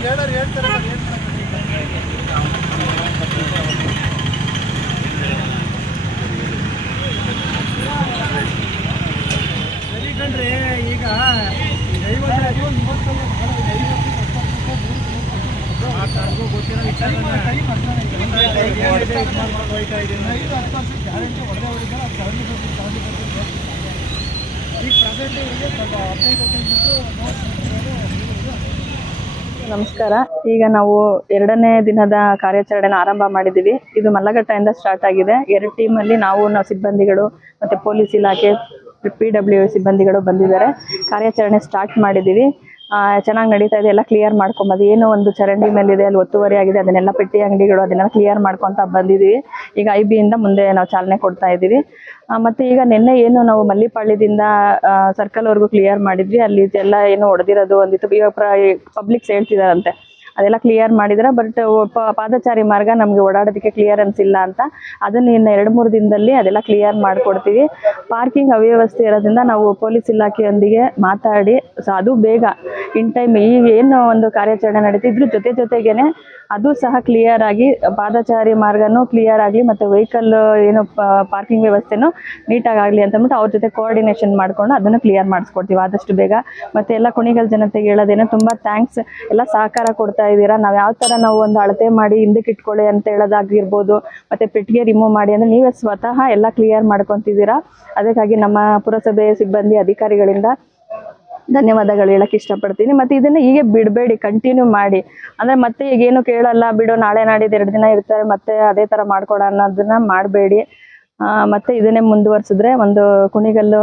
ಈಗ ಗೊತ್ತಿರೋ ವಿಚಾರ ನಮಸ್ಕಾರ. ಈಗ ನಾವು 2ನೇ ದಿನದ ಕಾರ್ಯಾಚರಣೆನ ಆರಂಭ ಮಾಡಿದ್ದೀವಿ. ಇದು ಮಲ್ಲಘಟ್ಟದಿಂದ ಸ್ಟಾರ್ಟ್ ಆಗಿದೆ. 2 ಟೀಮಲ್ಲಿ ನಾವು ಸಿಬ್ಬಂದಿಗಳು ಮತ್ತು ಪೊಲೀಸ್ ಇಲಾಖೆ PW ಸಿಬ್ಬಂದಿಗಳು ಬಂದಿದ್ದಾರೆ. ಕಾರ್ಯಾಚರಣೆ ಸ್ಟಾರ್ಟ್ ಮಾಡಿದ್ದೀವಿ. ಚೆನ್ನಾಗಿ ನಡೀತಾ ಇದೆ. ಎಲ್ಲ ಕ್ಲಿಯರ್ ಮಾಡ್ಕೊಂಬದು. ಏನೋ ಒಂದು ಚರಂಡಿ ಮೇಲಿದೆ, ಅಲ್ಲಿ ಒತ್ತುವರಿ ಆಗಿದೆ, ಅದನ್ನೆಲ್ಲ ಪೆಟ್ಟಿ ಅಂಗಡಿಗಳು ಅದನ್ನೆಲ್ಲ ಕ್ಲಿಯರ್ ಮಾಡ್ಕೊತ ಬಂದಿದ್ದೀವಿ. ಈಗ IBಯಿಂದ ಮುಂದೆ ನಾವು ಚಾಲನೆ ಕೊಡ್ತಾ ಇದ್ದೀವಿ. ಮತ್ತು ಈಗ ನಿನ್ನೆ ಏನು ನಾವು ಮಲ್ಲಿಪಾಳ್ಯದಿಂದ ಸರ್ಕಲ್ವರೆಗೂ ಕ್ಲಿಯರ್ ಮಾಡಿದ್ವಿ. ಅಲ್ಲಿ ಎಲ್ಲ ಏನು ಹೊಡೆದಿರೋದು ಒಂದಿತ್ತು ಪಬ್ಲಿಕ್ಸ್ ಹೇಳ್ತಿದಾರಂತೆ, ಅದೆಲ್ಲ ಕ್ಲಿಯರ್ ಮಾಡಿದ್ರೆ. ಬಟ್ ಪಾದಚಾರಿ ಮಾರ್ಗ ನಮಗೆ ಓಡಾಡೋದಕ್ಕೆ ಕ್ಲಿಯರೆನ್ಸ್ ಇಲ್ಲ ಅಂತ, ಅದನ್ನು ಇನ್ನು 2-3 ದಿನದಲ್ಲಿ ಅದೆಲ್ಲ ಕ್ಲಿಯರ್ ಮಾಡಿಕೊಡ್ತೀವಿ. ಪಾರ್ಕಿಂಗ್ ಅವ್ಯವಸ್ಥೆ ಇರೋದ್ರಿಂದ ನಾವು ಪೊಲೀಸ್ ಇಲಾಖೆಯೊಂದಿಗೆ ಮಾತಾಡಿ ಅದು ಬೇಗ ಇನ್ ಟೈಮ್ ಈ ಏನು ಒಂದು ಕಾರ್ಯಾಚರಣೆ ನಡೀತಿದ್ರು ಜೊತೆಗೇನೆ ಅದು ಸಹ ಕ್ಲಿಯರ್ ಆಗಿ ಪಾದಚಾರಿ ಮಾರ್ಗನೂ ಕ್ಲಿಯರ್ ಆಗಲಿ ಮತ್ತು ವೆಹಿಕಲ್ ಏನು ಪಾರ್ಕಿಂಗ್ ವ್ಯವಸ್ಥೆನೂ ನೀಟಾಗಿ ಆಗಲಿ ಅಂತಂದ್ಬಿಟ್ಟು ಅವ್ರ ಜೊತೆ ಕೋಆರ್ಡಿನೇಷನ್ ಮಾಡಿಕೊಂಡು ಅದನ್ನು ಕ್ಲಿಯರ್ ಮಾಡಿಸ್ಕೊಡ್ತೀವಿ ಆದಷ್ಟು ಬೇಗ. ಮತ್ತು ಎಲ್ಲ ಕುಣಿಗಲ್ ಜನತೆಗೆ ಹೇಳೋದೇನು, ತುಂಬ ಥ್ಯಾಂಕ್ಸ್. ಎಲ್ಲ ಸಹಕಾರ ಕೊಡ್ತಾ ಇದ್ದೀರಾ. ನಾವು ಯಾವ ಥರ ನಾವು ಒಂದು ಅಳತೆ ಮಾಡಿ ಹಿಂದಕ್ಕೆ ಇಟ್ಕೊಳ್ಳಿ ಅಂತ ಹೇಳೋದಾಗಿರ್ಬೋದು, ಮತ್ತು ಪೆಟ್ಟಿಗೆ ರಿಮೂವ್ ಮಾಡಿ ಅಂದರೆ ನೀವೇ ಸ್ವತಃ ಎಲ್ಲ ಕ್ಲಿಯರ್ ಮಾಡ್ಕೊತಿದ್ದೀರಾ. ಅದಕ್ಕಾಗಿ ನಮ್ಮ ಪುರಸಭೆ ಸಿಬ್ಬಂದಿ ಅಧಿಕಾರಿಗಳಿಂದ ಧನ್ಯವಾದಗಳು ಹೇಳಕ್ಕೆ ಇಷ್ಟಪಡ್ತೀನಿ. ಮತ್ತು ಇದನ್ನು ಹೀಗೆ ಬಿಡಬೇಡಿ, ಕಂಟಿನ್ಯೂ ಮಾಡಿ. ಅಂದರೆ ಮತ್ತೆ ಈಗೇನು ಕೇಳಲ್ಲ ಬಿಡು, ನಾಳೆ ನಾಡಿದ್ದು 2 ದಿನ ಇರ್ತಾರೆ ಮತ್ತೆ ಅದೇ ಥರ ಮಾಡ್ಕೊಡ ಅನ್ನೋದನ್ನ ಮಾಡಬೇಡಿ. ಮತ್ತು ಇದನ್ನೇ ಮುಂದುವರಿಸಿದ್ರೆ ಒಂದು ಕುಣಿಗಲ್ಲು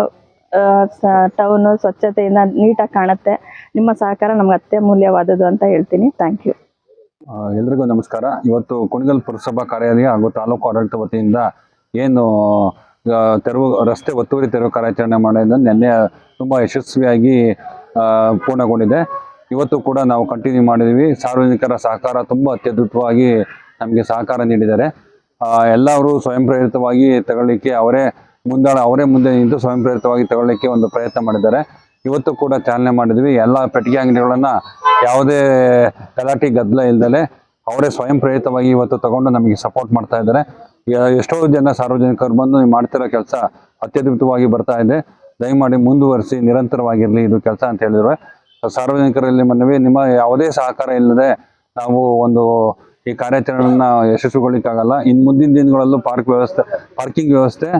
ಟೌನು ಸ್ವಚ್ಛತೆಯಿಂದ ನೀಟಾಗಿ ಕಾಣುತ್ತೆ. ನಿಮ್ಮ ಸಹಕಾರ ನಮ್ಗೆ ಅತ್ಯಮೂಲ್ಯವಾದದ್ದು ಅಂತ ಹೇಳ್ತೀನಿ. Thank you. ಎಲ್ರಿಗೂ ನಮಸ್ಕಾರ. ಇವತ್ತು ಕುಣಿಗಲ್ ಪುರಸಭಾ ಕಾರ್ಯಾಲಯ ಹಾಗೂ ತಾಲೂಕು ಆಡಳಿತ ವತಿಯಿಂದ ಏನು ರಸ್ತೆ ಒತ್ತುವರಿ ತೆರವು ಕಾರ್ಯಾಚರಣೆ ಮಾಡೋದನ್ನು ನಿನ್ನೆ ತುಂಬ ಯಶಸ್ವಿಯಾಗಿ ಪೂರ್ಣಗೊಂಡಿದೆ. ಇವತ್ತು ಕೂಡ ನಾವು ಕಂಟಿನ್ಯೂ ಮಾಡಿದ್ದೀವಿ. ಸಾರ್ವಜನಿಕರ ಸಹಕಾರ ತುಂಬ ಅತ್ಯದ್ಭುತವಾಗಿ ನಮಗೆ ಸಹಕಾರ ನೀಡಿದ್ದಾರೆ. ಎಲ್ಲರೂ ಸ್ವಯಂ ಪ್ರೇರಿತವಾಗಿ ತಗೊಳ್ಳಿಕ್ಕೆ ಅವರೇ ಮುಂದೆ ನಿಂತು ಸ್ವಯಂ ಪ್ರೇರಿತವಾಗಿ ತಗೊಳ್ಳಿಕ್ಕೆ ಒಂದು ಪ್ರಯತ್ನ ಮಾಡಿದ್ದಾರೆ. ಇವತ್ತು ಕೂಡ ಚಾಲನೆ ಮಾಡಿದ್ವಿ. ಎಲ್ಲ ಪೆಟ್ಟಿಗೆ ಅಂಗಡಿಗಳನ್ನು ಯಾವುದೇ ಗಲಾಟೆ ಗದ್ದಲ ಇಲ್ದಲೆ ಅವರೇ ಸ್ವಯಂ ಪ್ರೇರಿತವಾಗಿ ಇವತ್ತು ತಗೊಂಡು ನಮಗೆ ಸಪೋರ್ಟ್ ಮಾಡ್ತಾ ಇದ್ದಾರೆ. ಎಷ್ಟೋ ಜನ ಸಾರ್ವಜನಿಕರು ಬಂದು ಮಾಡ್ತಿರೋ ಕೆಲಸ ಅತ್ಯದ್ಭುತವಾಗಿ ಬರ್ತಾ ಇದೆ. ದಯಮಾಡಿ ಮುಂದುವರಿಸಿ, ನಿರಂತರವಾಗಿರಲಿ ಇದು ಕೆಲಸ ಅಂತ ಹೇಳಿದ್ರು. ಸಾರ್ವಜನಿಕರಲ್ಲಿ ಮನವಿ, ನಿಮ್ಮ ಯಾವುದೇ ಸಹಕಾರ ಇಲ್ಲದೆ ನಾವು ಈ ಕಾರ್ಯಾಚರಣೆಯನ್ನ ಯಶಸ್ವಿಗೊಳಿಕ್ಕಾಗಲ್ಲ. ಇನ್ನು ಮುಂದಿನ ದಿನಗಳಲ್ಲೂ ಪಾರ್ಕಿಂಗ್ ವ್ಯವಸ್ಥೆ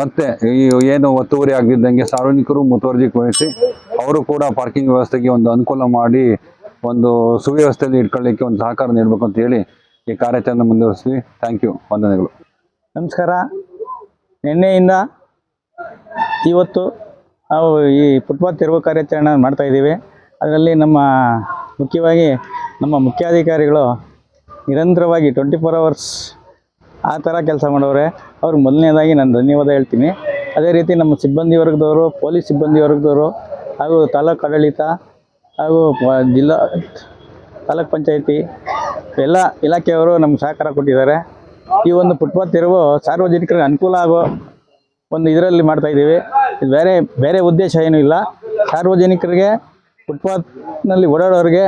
ಮತ್ತೆ ಈ ಏನು ಒತ್ತುವರಿ ಆಗಿದ್ದಂಗೆ ಸಾರ್ವಜನಿಕರು ಮುತುವರ್ಜಿ ವಹಿಸಿ ಅವರು ಕೂಡ ಪಾರ್ಕಿಂಗ್ ವ್ಯವಸ್ಥೆಗೆ ಒಂದು ಅನುಕೂಲ ಮಾಡಿ ಒಂದು ಸುವ್ಯವಸ್ಥೆಯಲ್ಲಿ ಇಟ್ಕೊಳ್ಳಿಕ್ಕೆ ಒಂದು ಸಹಕಾರ ನೀಡಬೇಕು ಅಂತ ಹೇಳಿ ಈ ಕಾರ್ಯಾಚರಣೆ ಮುಂದುವರಿಸ್ತೀವಿ. Thank you. ವಂದನೆಗಳು. ನಮಸ್ಕಾರ. ನಿನ್ನೆಯಿಂದ ಇವತ್ತು ನಾವು ಈ ಫುಟ್ಪಾತ್ ತೆರವು ಕಾರ್ಯಾಚರಣೆ ಮಾಡ್ತಾಯಿದ್ದೀವಿ. ಅದರಲ್ಲಿ ಮುಖ್ಯವಾಗಿ ನಮ್ಮ ಮುಖ್ಯಾಧಿಕಾರಿಗಳು ನಿರಂತರವಾಗಿ 24 hours ಆ ಥರ ಕೆಲಸ ಮಾಡೋರೆ. ಅವ್ರಿಗೆ ಮೊದಲನೇದಾಗಿ ನಾನು ಧನ್ಯವಾದ ಹೇಳ್ತೀನಿ. ಅದೇ ರೀತಿ ನಮ್ಮ ಸಿಬ್ಬಂದಿ ವರ್ಗದವರು, ಪೊಲೀಸ್ ಸಿಬ್ಬಂದಿ ವರ್ಗದವರು ಹಾಗೂ ತಾಲೂಕು ಆಡಳಿತ ಹಾಗೂ ತಾಲೂಕ್ ಪಂಚಾಯತಿ ಎಲ್ಲ ಇಲಾಖೆಯವರು ನಮ್ಗೆ ಸಹಕಾರ ಕೊಟ್ಟಿದ್ದಾರೆ. ಈ ಒಂದು ಫುಟ್ಪಾತ್ ತೆರವು ಸಾರ್ವಜನಿಕರಿಗೆ ಅನುಕೂಲ ಆಗೋ ಒಂದು ಇದರಲ್ಲಿ ಮಾಡ್ತಾಯಿದ್ದೀವಿ. ಇದು ಬೇರೆ ಉದ್ದೇಶ ಏನೂ ಇಲ್ಲ. ಸಾರ್ವಜನಿಕರಿಗೆ ಫುಟ್ಪಾತ್ನಲ್ಲಿ ಓಡಾಡೋರಿಗೆ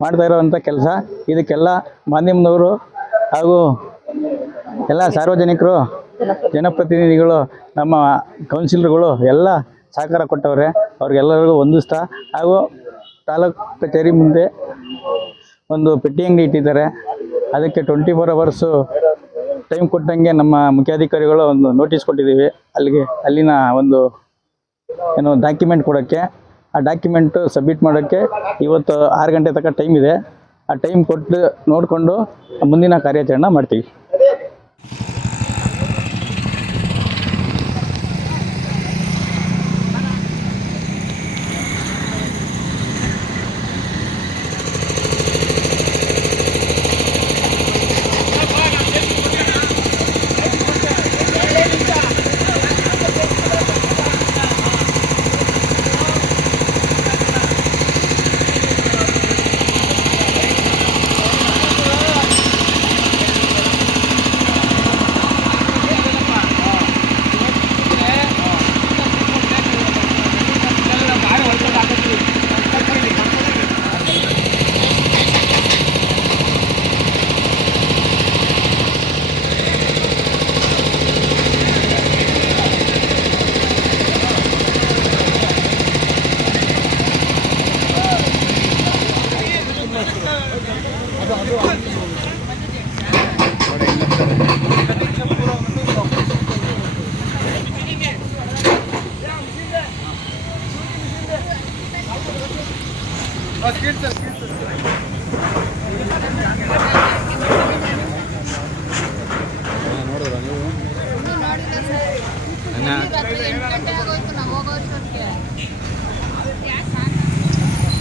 ಮಾಡ್ತಾ ಇರೋವಂಥ ಕೆಲಸ. ಇದಕ್ಕೆಲ್ಲ ಮಾಧ್ಯಮದವರು ಹಾಗೂ ಎಲ್ಲ ಸಾರ್ವಜನಿಕರು, ಜನಪ್ರತಿನಿಧಿಗಳು, ನಮ್ಮ ಕೌನ್ಸಿಲರ್ಗಳು ಎಲ್ಲ ಸಹಕಾರ ಕೊಟ್ಟವ್ರೆ. ಅವ್ರಿಗೆಲ್ಲರಿಗೂ ವಂದಿಸ್ತಾ, ಹಾಗೂ ತಾಲೂಕು ಕಚೇರಿ ಮುಂದೆ ಒಂದು ಪೆಟ್ಟಿ ಅಂಗಡಿ ಇಟ್ಟಿದ್ದಾರೆ. ಅದಕ್ಕೆ 24 hours ಟೈಮ್ ಕೊಟ್ಟಂಗೆ ನಮ್ಮ ಮುಖ್ಯಾಧಿಕಾರಿಗಳು ಒಂದು ನೋಟಿಸ್ ಕೊಟ್ಟಿದ್ದೀವಿ. ಅಲ್ಲಿನ ಒಂದು ಡಾಕ್ಯುಮೆಂಟ್ ಕೊಡೋಕ್ಕೆ, ಆ ಡಾಕ್ಯುಮೆಂಟು ಸಬ್ಮಿಟ್ ಮಾಡೋಕ್ಕೆ ಇವತ್ತು 6 ಗಂಟೆ ತನಕ ಟೈಮ್ ಇದೆ. ಆ ಟೈಮ್ ಕೊಟ್ಟು ನೋಡಿಕೊಂಡು ಮುಂದಿನ ಕಾರ್ಯಾಚರಣೆ ಮಾಡ್ತೀವಿ.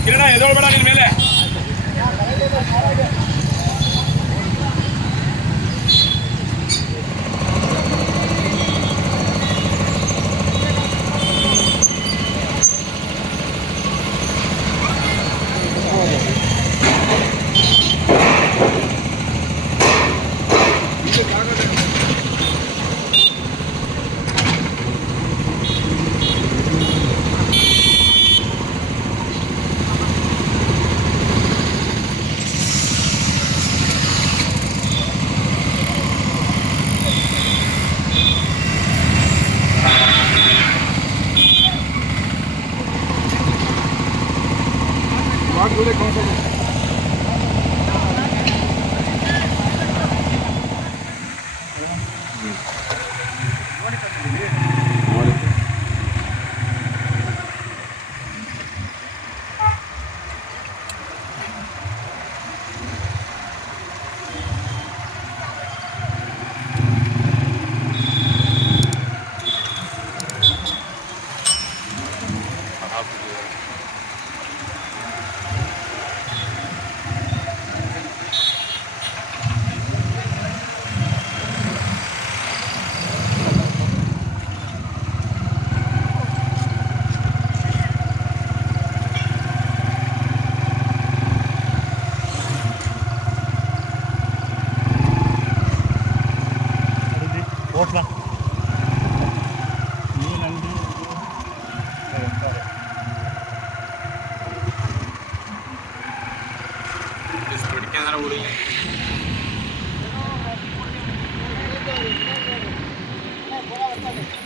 ಕಿರಣ ಎದೋಳ್ಬೇಡ ನಿನ್ ಮೇಲೆ.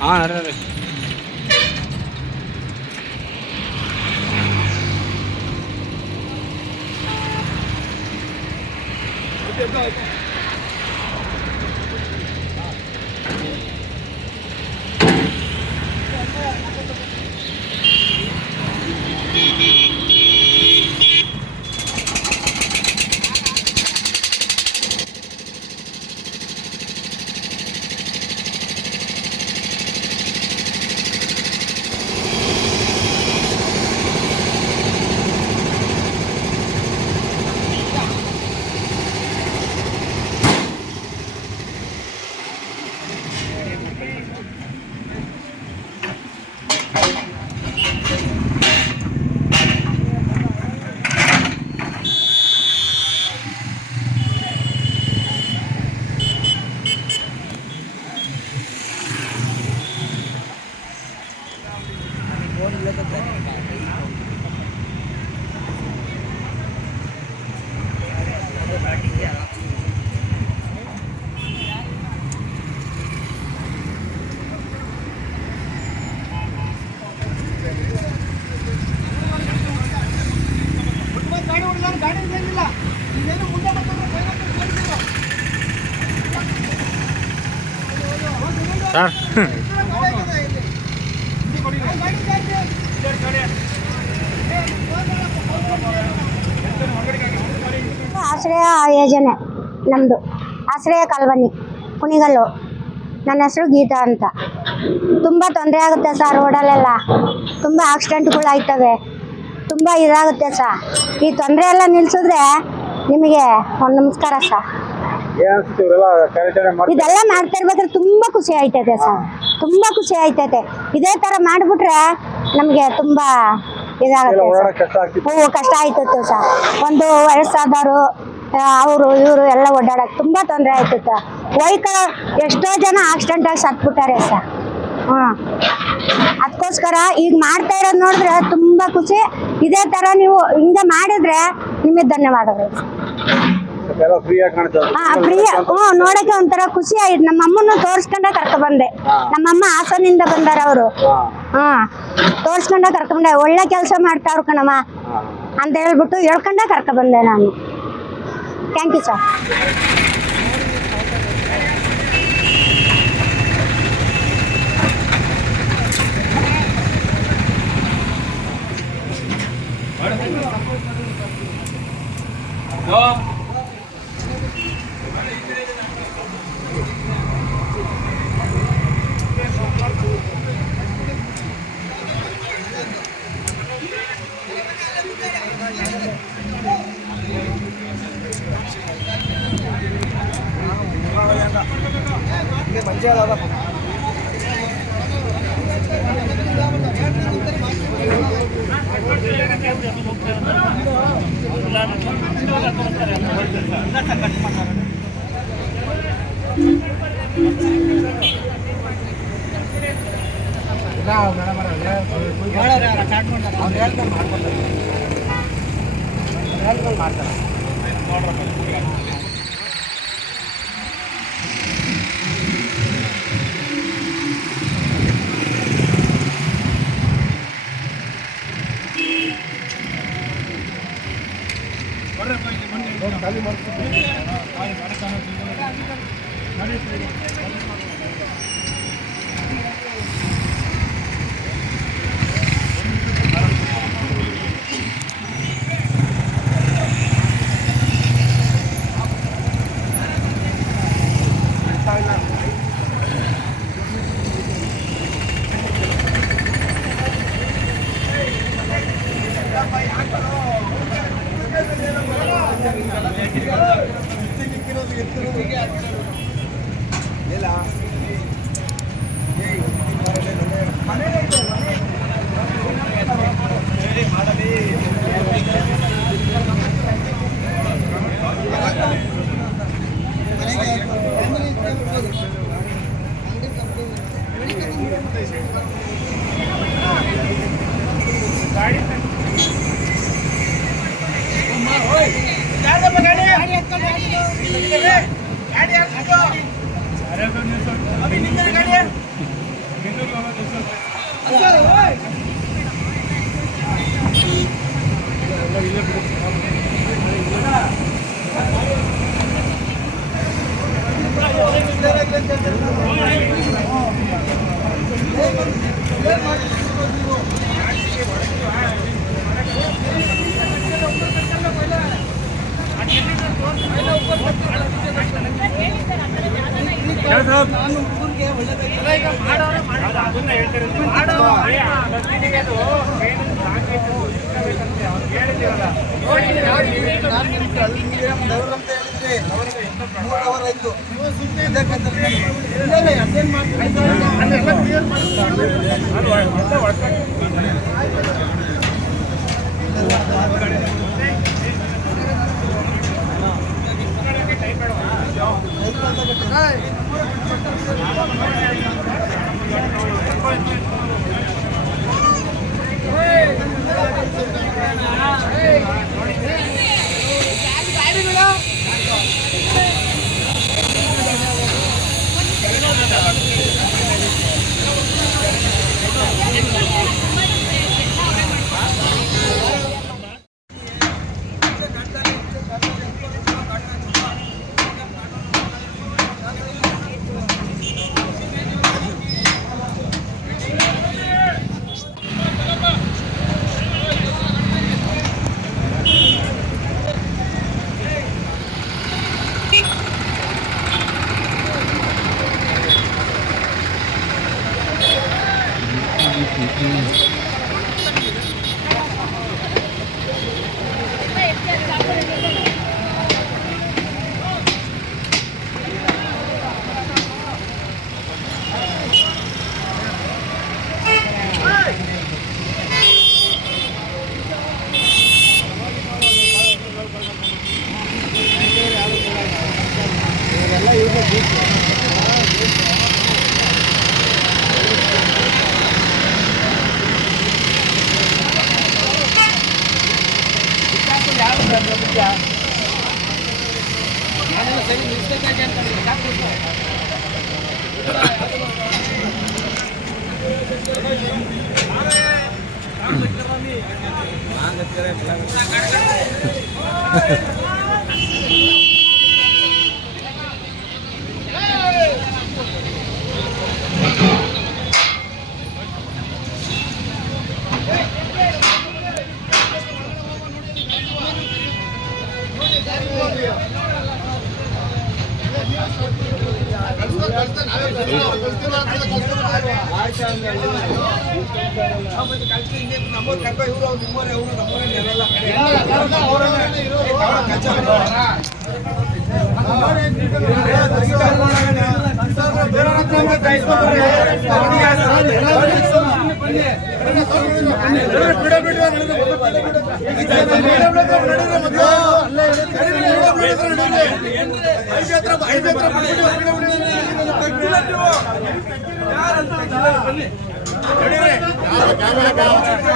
ಹಾಂ ನಡ್ರಿ. ಆಶ್ರಯ ಯೋಜನೆ ನಮ್ಮದು ಆಶ್ರಯ ಕಾಲೋನಿ ಕುಣಿಗಲ್ಲು. ನನ್ನ ಹೆಸರು ಗೀತಾ ಅಂತ. ತುಂಬ ತೊಂದರೆ ಆಗುತ್ತೆ ಸರ್, ರೋಡಲ್ಲೆಲ್ಲ ತುಂಬ ಆಕ್ಸಿಡೆಂಟ್ಗಳು ಆಯ್ತವೆ, ತುಂಬ ಇದಾಗುತ್ತೆ ಸರ್. ಈ ತೊಂದರೆ ಎಲ್ಲ ನಿಲ್ಲಿಸಿದ್ರೆ ನಿಮಗೆ ಒಂದು ನಮಸ್ಕಾರ ಸರ್. ಇದೆಲ್ಲ ಮಾಡ್ತಾ ಇರ್ಬೇಕಾದ್ರೆ ತುಂಬ ಖುಷಿ ಆಯ್ತೈತೆ ಸರ್, ತುಂಬ ಖುಷಿ ಆಯ್ತೈತೆ. ಇದೇ ಥರ ಮಾಡಿಬಿಟ್ರೆ ನಮಗೆ ತುಂಬ ಇದಾಗುತ್ತೆ. ಕಷ್ಟ ಆಯ್ತಿತ್ತು ಸರ್. ಒಂದು ವಯಸ್ಸಾದವರು ಅವರು ಇವರು ಎಲ್ಲ ಓಡಾಡಕ್ಕೆ ತುಂಬ ತೊಂದರೆ ಆಯ್ತಿತ್ತು. ಎಷ್ಟೋ ಜನ ಆಕ್ಸಿಡೆಂಟ್ ಆಗಿ ಸತ್ಬಿಟ್ಟಾರೆ ಸರ್. ಅದಕ್ಕೋಸ್ಕರ ಈಗ ಮಾಡ್ತಾ ಇರೋದು ನೋಡಿದ್ರೆ ತುಂಬ ಖುಷಿ. ಇದೇ ಥರ ನೀವು ಹಿಂಗೆ ಮಾಡಿದ್ರೆ ನಿಮಗೆ ಧನ್ಯವಾದಗಳು. ನೋಡಕ್ಕೆ ಒಂಥರ ಖುಷಿ ಆಯ್ತು. ನಮ್ಮ ಅಮ್ಮನ ತೋರ್ಸ್ಕೊಂಡೆ ಕರ್ಕೊಂಡ್ಬಂದೆ. ನಮ್ಮಮ್ಮ ಹಾಸನಿಂದ ಬಂದಾರ ಅವರು. ತೋರ್ಸ್ಕೊಂಡೆ ಕರ್ಕೊಂಡೆ. ಒಳ್ಳೆ ಕೆಲಸ ಮಾಡ್ತಾವ್ರು ಕಣಮ್ಮ ಅಂತ ಹೇಳ್ಬಿಟ್ಟು ಹೇಳ್ಕೊಂಡೆ ಕರ್ಕೊಂಡ್ಬಂದೆ ನಾನು. Thank you sir.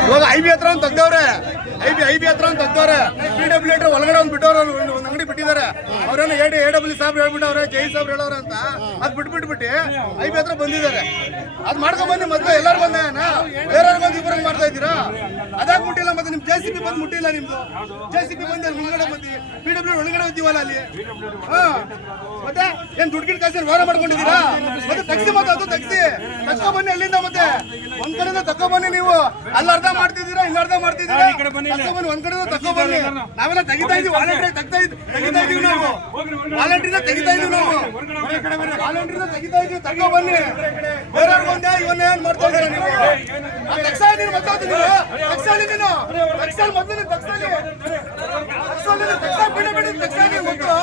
ಇವಾಗ ಐಬಿ ಹತ್ರ ಒಂದು ತೆಗ್ದವ್ರೆ, ಐಬಿ ಹತ್ರ ಒಂದು ತೆಗ್ದವ್ರೆ. PWD ಒಳಗಡೆ ಒಂದು ಬಿಟ್ಟವ್ರೆ, ಒಂದು ಅಂಗಡಿ ಬಿಟ್ಟಿದ್ದಾರೆ. ಅವ್ರೇನೋ AW ಸಾಹೇಬ್ ಹೇಳ್ಬಿಟ್ಟವ್ರೆ, ಜೈ ಸಾಹೇಬ್ ಹೇಳವ್ರೆ ಅಂತ ಅದ್ ಬಿಟ್ಬಿಟ್ಟು ಐಬಿ ಹತ್ರ ಬಂದಿದ್ದಾರೆ. ಅದ್ ಮಾಡ್ಕೊಂಡ್ ಬನ್ನಿ, ಮೊದ್ಲು ಎಲ್ಲಾರು ಬಂದ ಬೇರೆಯವ್ರಿಗೆ ಬಂದು ಇಬ್ಬರಂಗ್ ಮಾಡ್ತಾ ಇದ್ದೀರಾ? ಅದಾಗ ಮುಟ್ಟಿಲ್ಲ, ಮತ್ತೆ ನಿಮ್ JCB ಬಂದು ಮುಟ್ಟಿಲ್ಲ. ನಿಮ್ದು JCB ಬಂದು ಅಲ್ಲಿ ಮುಂದ್ಗಡೆ ಬಂದಿ, PWD ಒಳಗಡೆ ಹೋಗ್ತೀವಲ್ಲ ಅಲ್ಲಿ. ಮತ್ತೆ ಏನ್ ದುಡ್ಡಿನ ಕಾಸು ವ್ಯವಹಾರ ಮಾಡ್ಕೊಂಡಿದ್ದೀರಾ? ಮತ್ತೆ ತಗ್ಸಿ, ಮತ್ತೆ ಅದು ತಗ್ಸಿ ತಗ್ಸ್ಕೊ ಬನ್ನಿ ಅಲ್ಲಿಂದ. ಮತ್ತೆ ಒಂದ್ ಕಡೆಯಿಂದ ತಕ್ಕೊ ಬನ್ನಿ. ನೀವು ಅಲ್ಲಿ ಅರ್ಧ ಮಾಡ್ತಿದ್ದೀರಾ, ಇಲ್ಲಿ ಅರ್ಧ ಮಾಡ್ತಿದ್ದೀರಾ. ತಕ್ಕೊ ಬನ್ನಿ, ಒಂದ್ ಕಡೆಯಿಂದ ತಕ್ಕೊ ಬನ್ನಿ. ನಾವೆಲ್ಲ ತೆಗಿತಾ ಇದೀವಿ, ವಾಲಂಟ್ರಿ ತೆಗಿತಾ ಇದೀವಿ ನಾವು. ವಾಲಂಟ್ರಿನ ತೆಗಿತಾ ಇದೀವಿ ನಾವು. ವಾಲಂಟ್ರಿನ ತೆಗಿತಾ ಇದೀವಿ, ತಕ್ಕೊ ಬನ್ನಿ. ಬೇರೆಯವ್ರು ಬಂದೆ ಇವನ್ನ ಏನ್ ಮಾಡ್ತಾ ಇದ್ದೀರಾ ನೀವು? ತಗ್ಸಾಲಿ ನೀನು, ಮತ್ತೆ ತಗ್ಸಾಲಿ ನೀನು, ತಗ್ಸಾಲಿ ಮೊದಲು ನೀನು ತಗ್ಸಾಲಿ, ಬಿಡಿ ತಗ್ಸಾಲಿ ಗೊತ್ತು.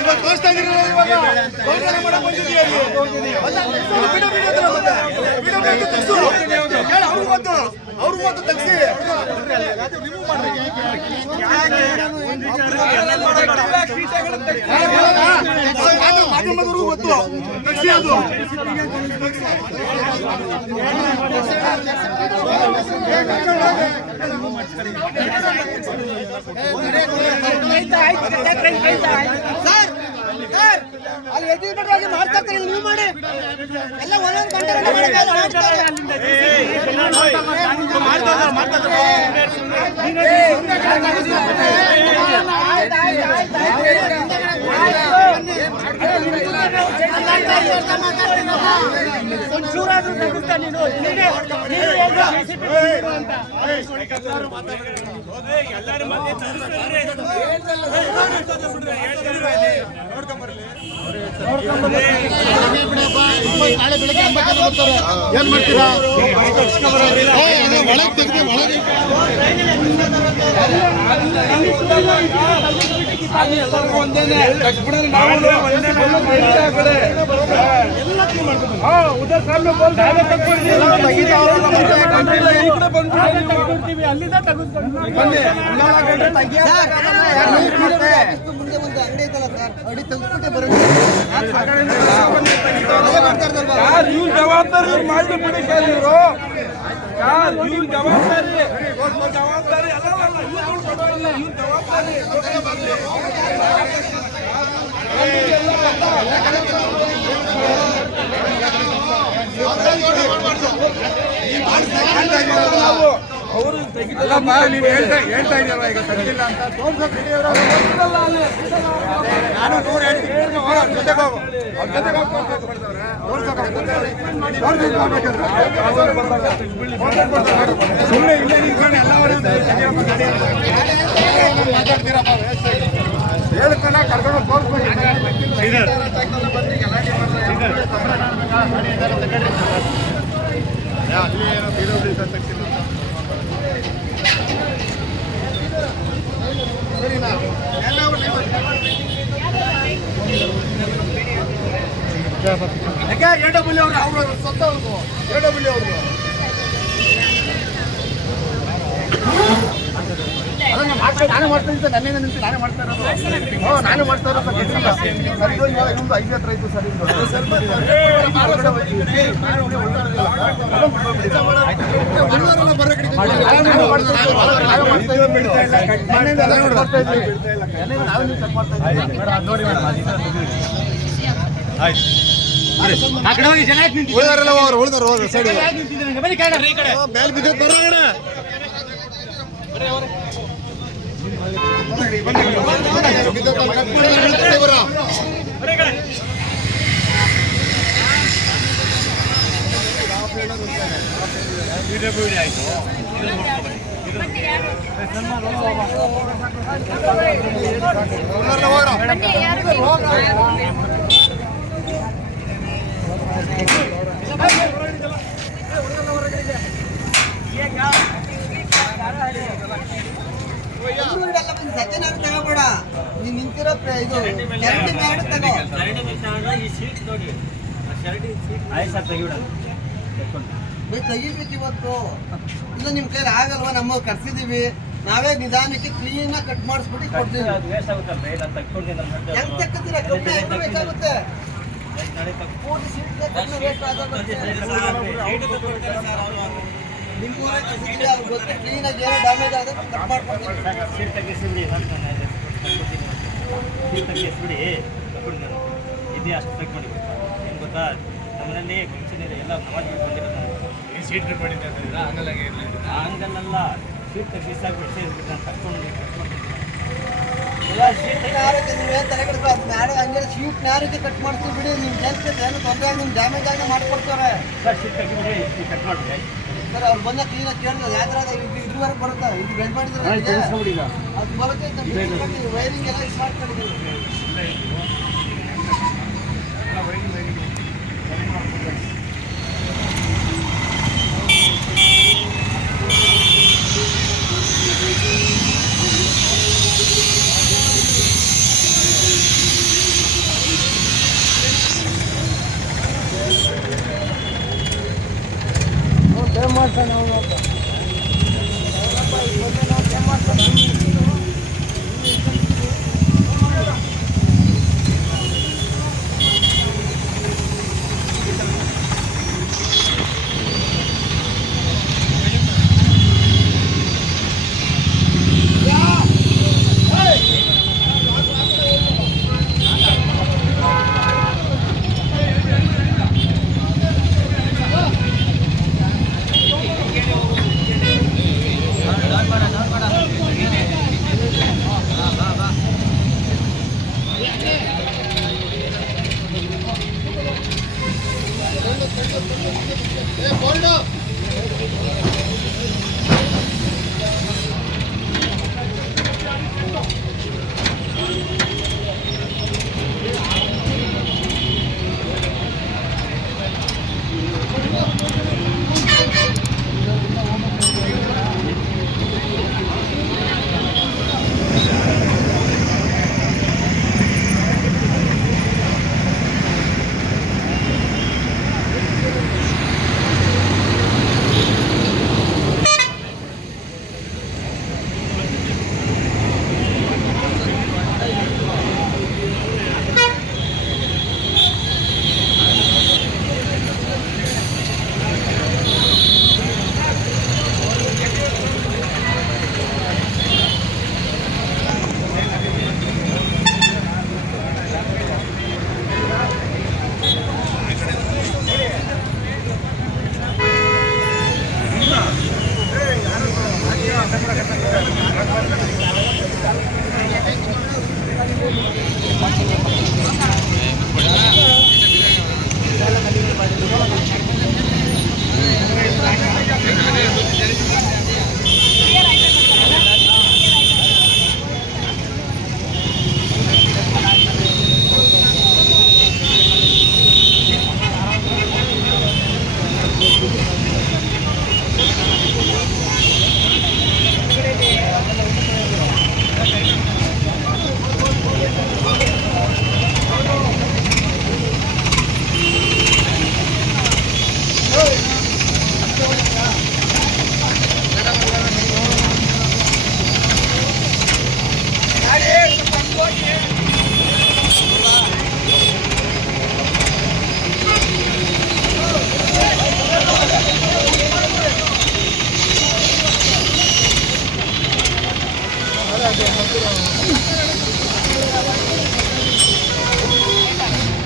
ಇವಾಗ ತೋರಿಸ್ತಾ ಇದೀರಿ, ಇವಾಗ ಮಾಡಕ್ ಬಂದಿದ್ದೀವಿ. ಅವ್ರಿಗೂ ಮತ್ತು ತಗ್ಸಿ ಮಾಧ್ಯಮದವ್ರಿಗೂ ಗೊತ್ತು, ತಗ್ಸಿ ಅದು. ಅಲ್ಲಿ ಎದ್ದಿಬಿಟ್ರೆ ಮಾಡ್ತಾ ಇರ್ತಾರೆ, ನೀವು ಮಾಡಿ ಎಲ್ಲ ಒಂದೊಂದು ಗಂಟೆ ಒಂಚೂರಾದ್ರೂ ತೆಗಿಸ್ತಾ ನೀನು ನಾಳೆ ಬೆಳಗ್ಗೆ 80 ಬರ್ತಾರೆ. ಏನ್ ಮಾಡ್ತೀರಾ? ಒಳಗೆ ತೆಗೆದು ಒಳಗೆ ಅಲ್ಲಿಂದ ತೆಗೆದುಕೊಂಡು ಅಂಗಡಿ ಐತಲ್ಲ ಸರ್, ಅಡಿ ತೆಗೆದ್ಬಿಟ್ಟೆ ಬರೋದು. ಇವ್ರ ಜವಾಬ್ದಾರಿ ಮಾಡಿ ಬಿಡಿ ಸರ್. ಇವರು ಇವ್ರ ಜವಾಬ್ದಾರಿ ಜವಾಬ್ದಾರಿ ಅವರು ತೆಗಿಲ್ಲಮ್ಮ. ನೀನು ಹೇಳ್ತಾ ಇದೆಯಲ್ಲ ಈಗ ತೆಗಿಲ್ಲ ಅಂತ ನಾನು ದೂರ ಹೇಳ್ತೀನಿ. ಜೊತೆಗೆ ಹೋಗು, ಅವ್ರ ಜೊತೆಗೆ ಸುಮ್ಮನೆ ಇಲ್ಲೇ ನಿಂತ್ಕೊಂಡು ಎಲ್ಲ ಮಾತಾಡ್ತೀರಪ್ಪ. ಹೇಳ್ತಾನ ಕರ್ಕೊಂಡು ತೋರಿಸ್ಬೇಕು. AW ಅವರು ಸ್ವಂತ AW ಅವರು ನಾನೇ ಮಾಡ್ತಾ ಇದ್ದೆ, ನನ್ನೇನ ನಿಂತು ನಾನೇ ಮಾಡ್ತಾ ಇರೋದು. ನಾನೇ ಮಾಡ್ತಾ ಇರೋದು ಸರ್. ಸರ್ ಇದು ಇವಾಗ ಇನ್ನೊಂದು 5 ಹತ್ರ ಇತ್ತು ಸರ್. ಇದು ಉಳಿದಾರೆಲ್ಲ ಉಳಿದಾರ ಸೈಡ್ ಮೇಲೆ ಬಿದ್ದ ಬರೋಣ. ಸತ್ಯನಾರಾಯಣ ತಗೋಬೇಡ, ನೀನ್ ನಿಂತಿರೋ ಇದು ಗ್ಯಾರಂಟಿ ಮ್ಯಾಡ್ ತಗೋ. ತೆಗಿಬೇಕು ಇವತ್ತು, ಇಲ್ಲ ನಿಮ್ ಕೈಲಿ ಆಗಲ್ವಾ? ನಮ್ಮ ಕರ್ಸಿದೀವಿ, ನಾವೇ ನಿಧಾನಕ್ಕೆ ಕ್ಲೀನ್ ಆಗಿ ಕಟ್ ಮಾಡಿಸ್ಬಿಟ್ಟು ಕೊಡ್ತೀವಿ. ಹೆಂಗ್ ತಕ್ಕತ್ತೀರ? ಕಪ್ಪೆ ಹೆಂಗ್ ಬೇಕಾಗುತ್ತೆ? ಪೂರ್ತಿ ಸೀಟ್ಗೆ ಕಪ್ಪೆ ಬೇಕಾಗುತ್ತೆ. ನಿಮ್ಮ ಊರೇ ಕರ್ಸಿದೀವಿ, ಅವ್ರಿಗೆ ಗೊತ್ತು ಕ್ಲೀನ್ ಆಗಿ ಏನೋ ಡ್ಯಾಮೇಜ್ ಆದ್ರೆ ಕಟ್ ಮಾಡ್ಕೊಡ್ತೀವಿ. ಇದೇ ಅಷ್ಟು ತಗೊಂಡು ಏನು ಗೊತ್ತಾ, ನಮ್ಮಲ್ಲಿ ಫಂಕ್ಷನ್ ಇದೆ, ಎಲ್ಲ ಸಮಾಜ ಬಂದಿರೋದು. ಸೀಟ್ ಮಾಡಿದ್ದೆ ಹಂಗಲ್ಲ, ಸೀಟ್ ತಗ್ಗಿಸಾಗ್ಬಿಟ್ಟು ನಾನು ತಗೊಂಡು ಶೀಟ್ ನ್ಯಾರಿಗೆ ಕಟ್ ಮಾಡ್ತೀವಿ ಬಿಡಿ. ನಿಮ್ ಕೆಲಸ ಏನು ತೊಂದರೆ ಆಗಿ ನಿಮ್ ಡ್ಯಾಮೇಜ್ ಆಗಿ ಮಾಡ್ಕೊಡ್ತಾರೆ ಸರ್. ಸೀಟ್ ತೆಗಿಬಿಡಿ, ಕಟ್ ಮಾಡಿಬಿಡಿ ಸರ್. ಅವ್ರು ಬಂದ ಕ್ಲೀನ್ ಆಗಿ ಕೇಳಿದ್ರೆ ಯಾವ ಇದುವರೆಗೆ ಬರುತ್ತೆ, ಇದು ಬೆಂಡ್ ಮಾಡಿದ್ರೆ ಅದು ಬರುತ್ತೆ. ವೈರಿಂಗ್ ಎಲ್ಲ ಇದು ಮಾಡ್ಕೊಂಡಿದ್ದೀವಿ.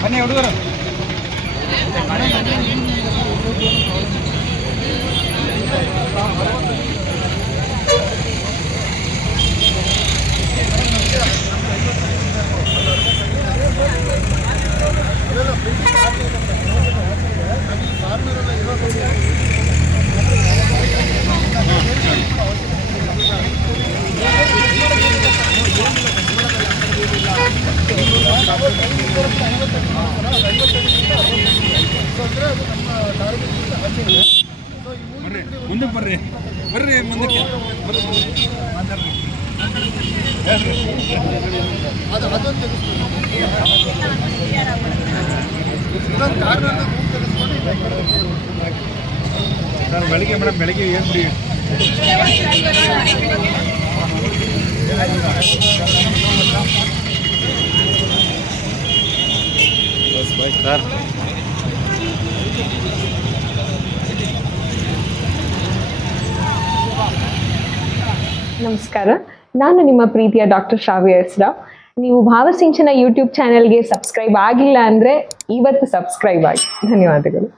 ಬನ್ನಿ ಹುಡುಗರು. ಮುಂದಕ್ಕೆ ಬರ್ರಿ ಮುಂದಕ್ಕೆ ಅದೊಂದು ತೆಗೆಸ್ಕೊಂಡು ಇನ್ನೊಂದು ಕಾರ್ನರ್ನ ತೆಗೆಸ್ಕೊಂಡು ಸರ್ ಬೆಳಿಗ್ಗೆ ಮೇಡಮ್ ಬೆಳಿಗ್ಗೆ ಏನು ಬಿಡಿ ಸರ್ ನಮಸ್ಕಾರ, ನಾನು ನಿಮ್ಮ ಪ್ರೀತಿಯ ಡಾಕ್ಟರ್ ಶ್ರಾವ್ಯ ಹೆಸ್ರಾವ್. ನೀವು ಭಾವಸಿಂಚನ ಯೂಟ್ಯೂಬ್ ಚಾನೆಲ್ಗೆ ಸಬ್ಸ್ಕ್ರೈಬ್ ಆಗಿಲ್ಲ ಅಂದರೆ ಇವತ್ತು ಸಬ್ಸ್ಕ್ರೈಬ್ ಆಗಿ. ಧನ್ಯವಾದಗಳು.